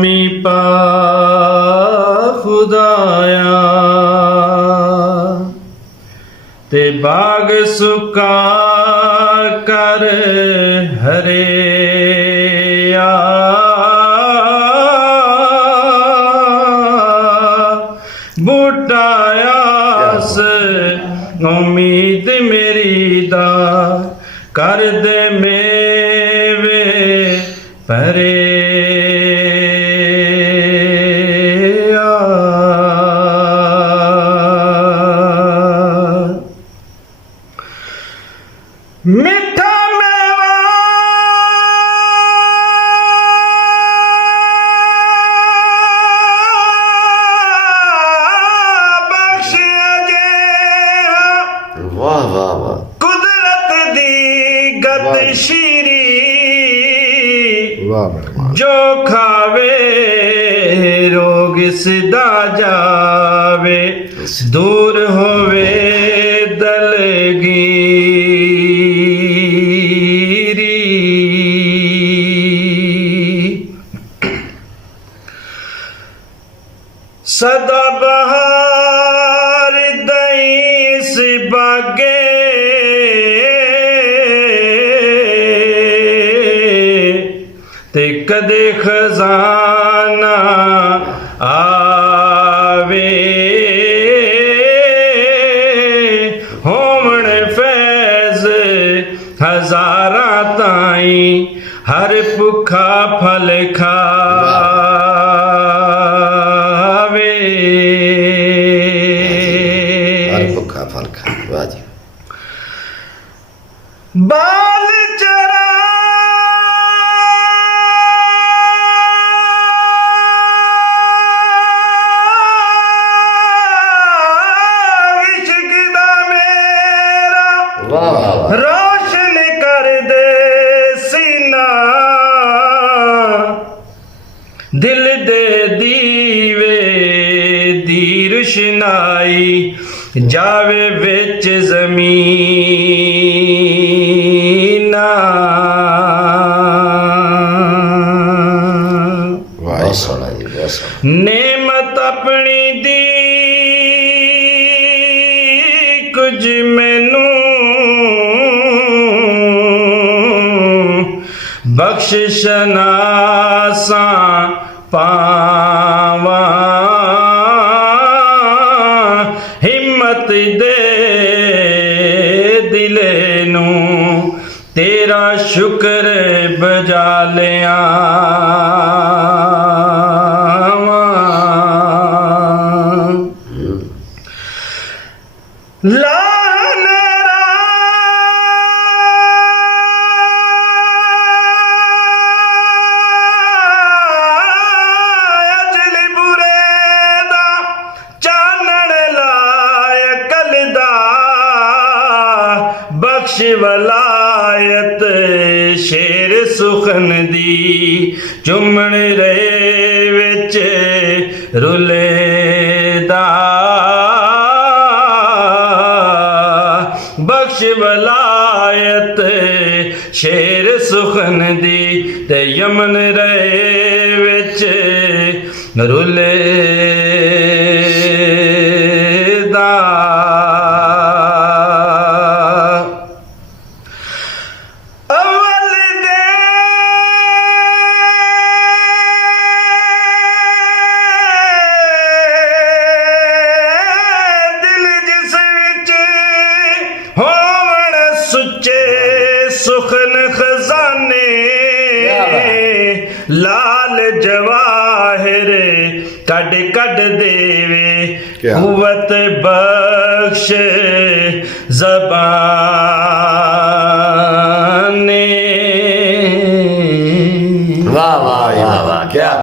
मी पा खुदाया ते बाग सुका कर हरिया बूटायास उम्मीद मेरी दा कर दे मेवे परे मिठा मेवा बख्शिया जे वाह वाह वाह कुदरत दी गत शीरी जो खावे रोग सिदा जावे दूर होवे सदा बहार दईस बागे ते कदे खजाना आवे होमण फैज हजारा ताई हर भुखा फल खा बाल चरा इश्क दा मेरा रोशन कर दे सीना दिल दे दीवे दी रोशनाई जावे विच ज़मीन नेमत अपनी दी कुछ मैनू बख्शिश नासा पावा हिम्मत दे दिले नू तेरा शुक्र बजा लिया बख्श वलायत शेर सुखन दी चुमन रे विच रुलेदा बख्श वलायत शेर सुखन दी ते यमन रे विच रुलेदा सुखन खजाने लाल जवाहिर कड कड देवे कुवत बख्श ज़बान